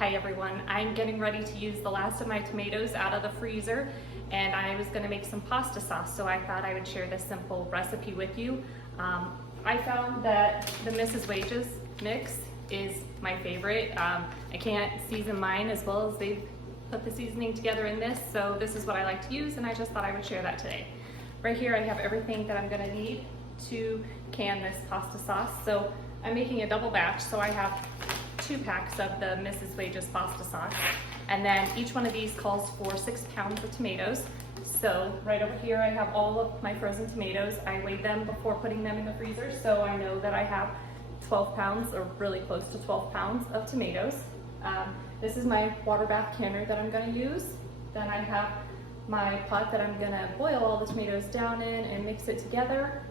Hi everyone, I'm getting ready to use the last of my tomatoes out of the freezer, and I was going to make some pasta sauce, so I thought I would share this simple recipe with you. I found that the Mrs. Wages mix is my favorite. I can't season mine as well as they've put the seasoning together in this, so this is what I like to use, and I just thought I would share that today. Right here I have everything that I'm going to need to can this pasta sauce. So I'm making a double batch, so I have 2 packs of the Mrs. Wages pasta sauce, and then each one of these calls for 6 pounds of tomatoes. So right over here I have all of my frozen tomatoes. I weighed them before putting them in the freezer, so I know that I have 12 pounds or really close to 12 pounds of tomatoes. This is my water bath canner that I'm going to use. Then I have my pot that I'm going to boil all the tomatoes down in and mix it together.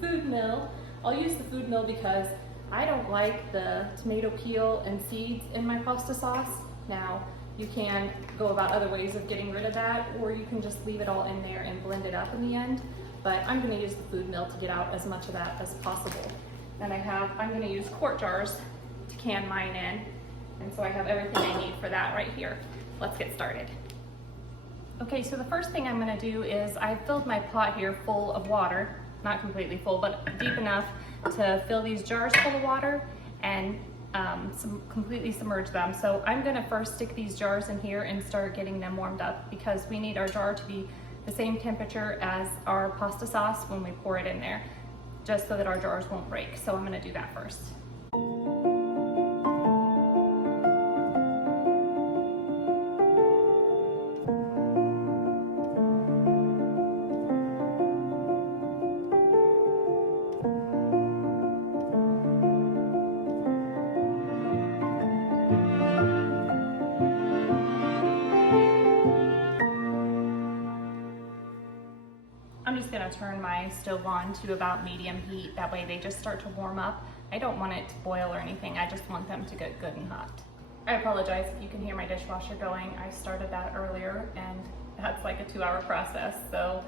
Food mill. I'll use the food mill because I don't like the tomato peel and seeds in my pasta sauce. Now, you can go about other ways of getting rid of that, or you can just leave it all in there and blend it up in the end. But I'm going to use the food mill to get out as much of that as possible. And I'm going to use quart jars to can mine in. And so I have everything I need for that right here. Let's get started. Okay, so the first thing I'm going to do is I've filled my pot here full of water. Not completely full, but deep enough to fill these jars full of water and completely submerge them. So I'm gonna first stick these jars in here and start getting them warmed up, because we need our jar to be the same temperature as our pasta sauce when we pour it in there, just so that our jars won't break. So I'm gonna do that first. I'm just gonna turn my stove on to about medium heat. That way they just start to warm up. I don't want it to boil or anything. I just want them to get good and hot. I apologize if you can hear my dishwasher going. I started that earlier and that's like a 2-hour process. So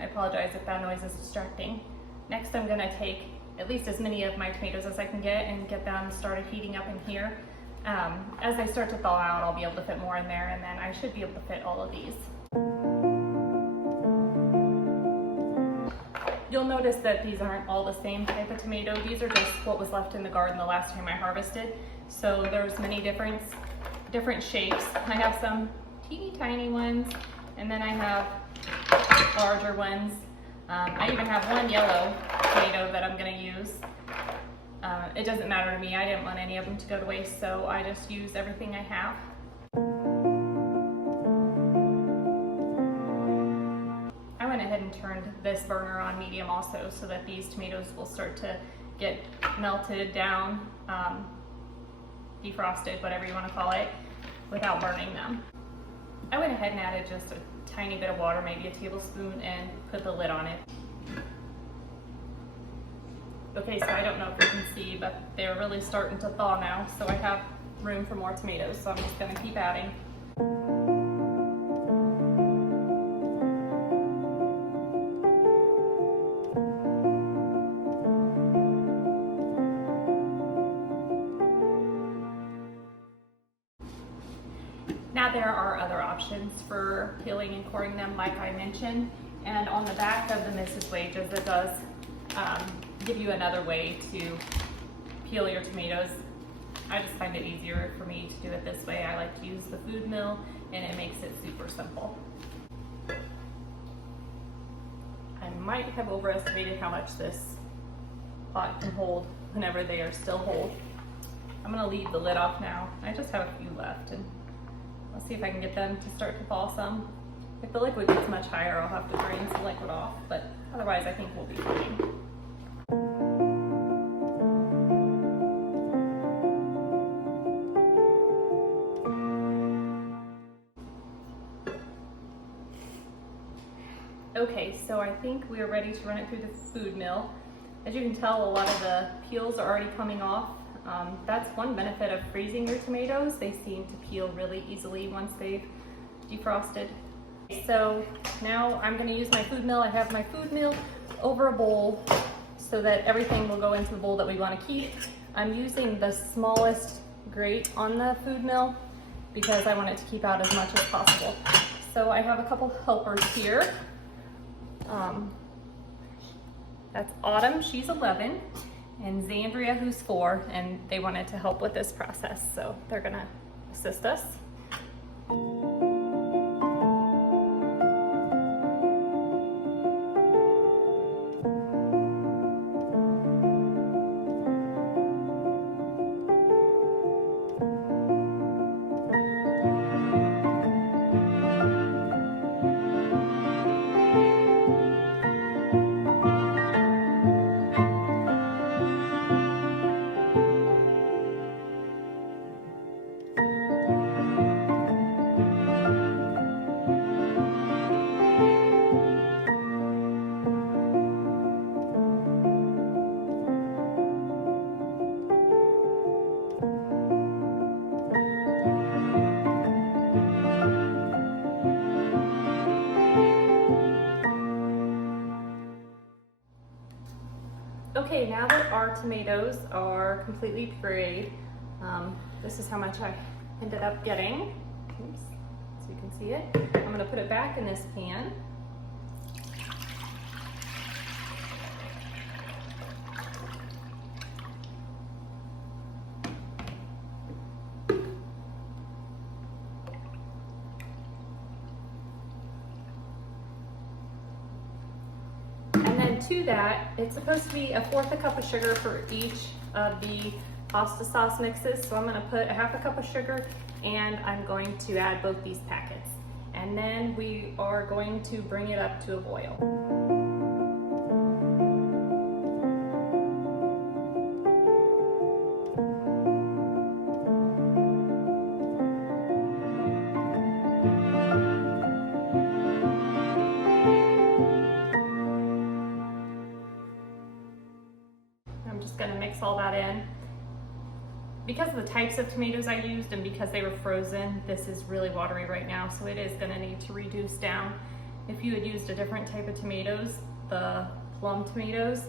I apologize if that noise is distracting. Next, I'm gonna take at least as many of my tomatoes as I can get and get them started heating up in here. As they start to thaw out, I'll be able to fit more in there, and then I should be able to fit all of these. You'll notice that these aren't all the same type of tomato. These are just what was left in the garden the last time I harvested. So there's many different shapes. I have some teeny tiny ones, and then I have larger ones. I even have one yellow tomato that I'm gonna use. It doesn't matter to me. I didn't want any of them to go to waste, so I just use everything I have. And turned this burner on medium also, so that these tomatoes will start to get melted down, defrosted, whatever you want to call it, without burning them. I went ahead and added just a tiny bit of water, maybe a tablespoon, and put the lid on it. Okay, so I don't know if you can see, but they're really starting to thaw now, so I have room for more tomatoes, so I'm just going to keep adding. Now there are other options for peeling and coring them, like I mentioned, and on the back of the Mrs. Wages it does give you another way to peel your tomatoes. I just find it easier for me to do it this way. I like to use the food mill, and it makes it super simple. I might have overestimated how much this pot can hold whenever they are still whole. I'm going to leave the lid off now. I just have a few left, and I'll see if I can get them to start to thaw some. If the liquid gets much higher, I'll have to drain some liquid off, but otherwise I think we'll be fine. Okay, so I think we are ready to run it through the food mill. As you can tell, a lot of the peels are already coming off. That's one benefit of freezing your tomatoes. They seem to peel really easily once they've defrosted. So now I'm going to use my food mill. I have my food mill over a bowl so that everything will go into the bowl that we want to keep. I'm using the smallest grate on the food mill because I want it to keep out as much as possible. So I have a couple helpers here. That's Autumn, she's 11, and Zandria, who's 4, and they wanted to help with this process, so they're gonna assist us. Okay, now that our tomatoes are completely pureed, this is how much I ended up getting. Oops, so you can see it. I'm gonna put it back in this pan. To that, it's supposed to be 1/4 cup of sugar for each of the pasta sauce mixes. So I'm going to put 1/2 cup of sugar, and I'm going to add both these packets. And then we are going to bring it up to a boil. Going to mix all that in. Because of the types of tomatoes I used and because they were frozen, this is really watery right now, so it is going to need to reduce down. If you had used a different type of tomatoes, the plum tomatoes,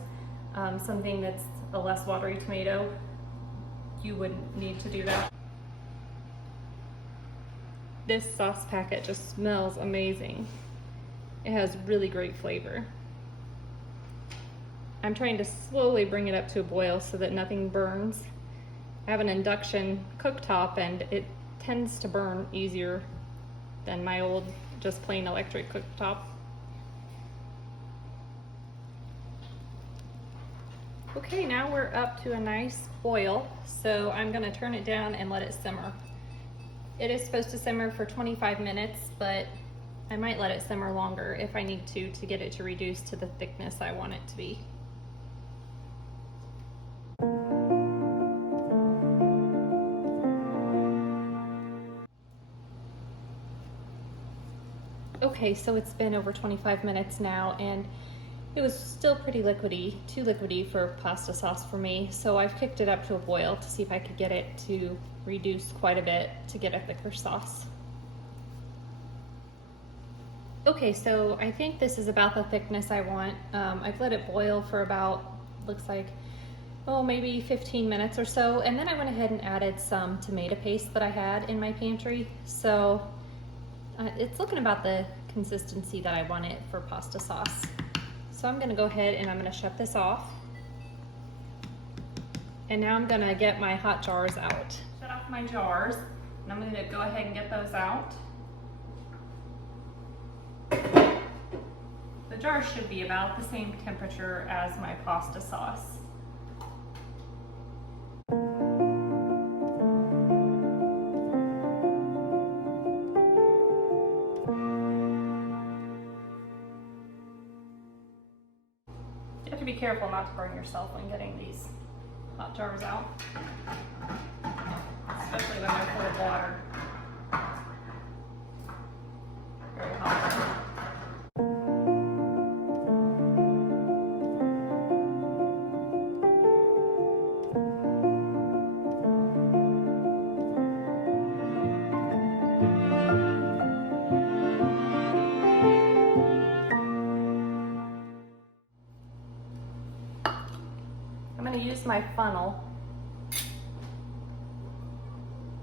something that's a less watery tomato, you wouldn't need to do that. This sauce packet just smells amazing. It has really great flavor. I'm trying to slowly bring it up to a boil so that nothing burns. I have an induction cooktop and it tends to burn easier than my old just plain electric cooktop. Okay, now we're up to a nice boil, so I'm gonna turn it down and let it simmer. It is supposed to simmer for 25 minutes, but I might let it simmer longer if I need to get it to reduce to the thickness I want it to be. Okay, so it's been over 25 minutes now, and it was still pretty liquidy, too liquidy for pasta sauce for me, so I've kicked it up to a boil to see if I could get it to reduce quite a bit to get a thicker sauce. Okay, so I think this is about the thickness I want. I've let it boil for about, looks like, maybe 15 minutes or so, and then I went ahead and added some tomato paste that I had in my pantry, so it's looking about the consistency that I want it for pasta sauce. So I'm gonna go ahead and I'm gonna shut this off. And now I'm gonna get my hot jars out. Shut off my jars, and I'm gonna go ahead and get those out. The jars should be about the same temperature as my pasta sauce. You have to be careful not to burn yourself when getting these hot jars out, especially when they're full of water. Very hot. I'm going to use my funnel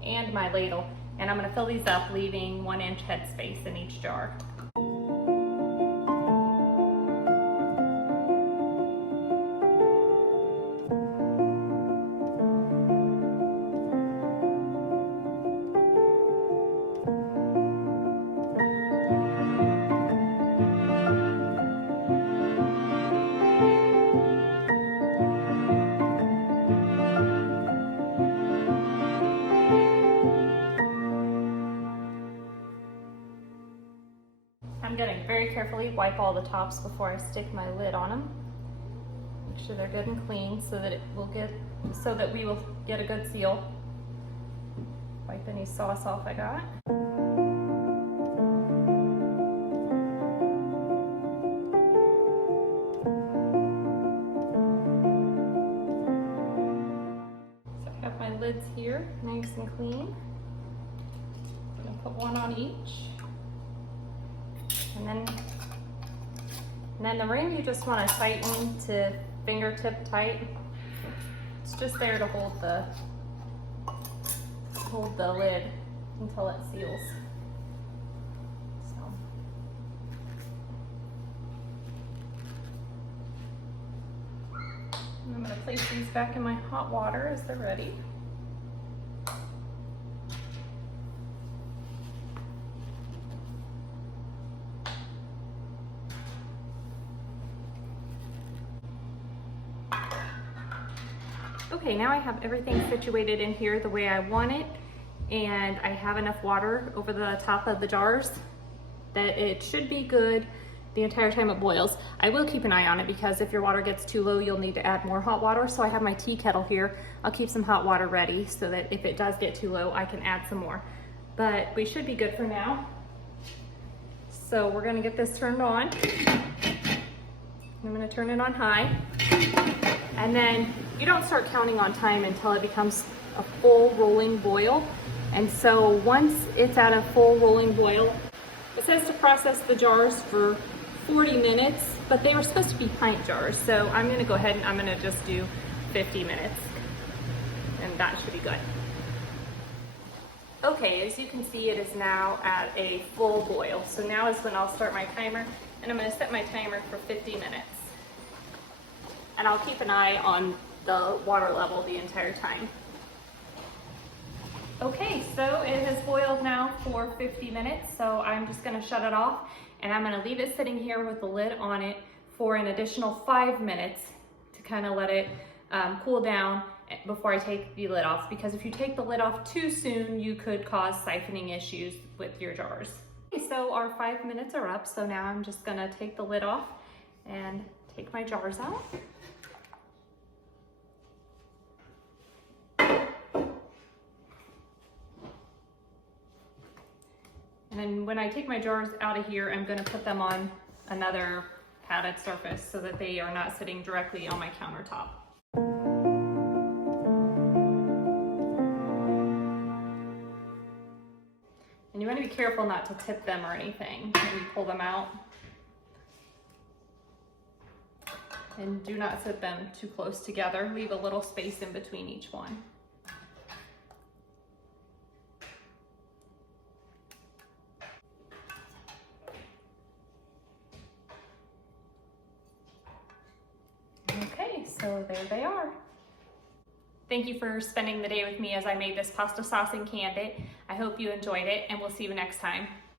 and my ladle. And I'm gonna fill these up, leaving 1 inch headspace in each jar. I'm gonna very carefully wipe all the tops before I stick my lid on them. Make sure they're good and clean so that we will get a good seal. Wipe any sauce off I got. So I have my lids here, nice and clean. I'm gonna put one on each. And then the ring you just want to tighten to fingertip tight. It's just there to hold the lid until it seals. So. And I'm going to place these back in my hot water as they're ready. Okay, now I have everything situated in here the way I want it, and I have enough water over the top of the jars that it should be good the entire time it boils. I will keep an eye on it because if your water gets too low, you'll need to add more hot water. So I have my tea kettle here. I'll keep some hot water ready so that if it does get too low, I can add some more. But we should be good for now. So we're gonna get this turned on. I'm gonna turn it on high. And then you don't start counting on time until it becomes a full rolling boil. And so once it's at a full rolling boil, it says to process the jars for 40 minutes, but they were supposed to be pint jars. So I'm gonna go ahead and I'm gonna just do 50 minutes. And that should be good. Okay, as you can see, it is now at a full boil. So now is when I'll start my timer, and I'm gonna set my timer for 50 minutes. And I'll keep an eye on the water level the entire time. Okay, so it has boiled now for 50 minutes, so I'm just gonna shut it off, and I'm gonna leave it sitting here with the lid on it for an additional 5 minutes to kind of let it cool down before I take the lid off, because if you take the lid off too soon, you could cause siphoning issues with your jars. Okay, so our 5 minutes are up, so now I'm just gonna take the lid off and take my jars out. And then when I take my jars out of here, I'm gonna put them on another padded surface so that they are not sitting directly on my countertop. And you wanna be careful not to tip them or anything when you pull them out. And do not sit them too close together. Leave a little space in between each one. Okay, so there they are. Thank you for spending the day with me as I made this pasta sauce and canned it. I hope you enjoyed it, and we'll see you next time.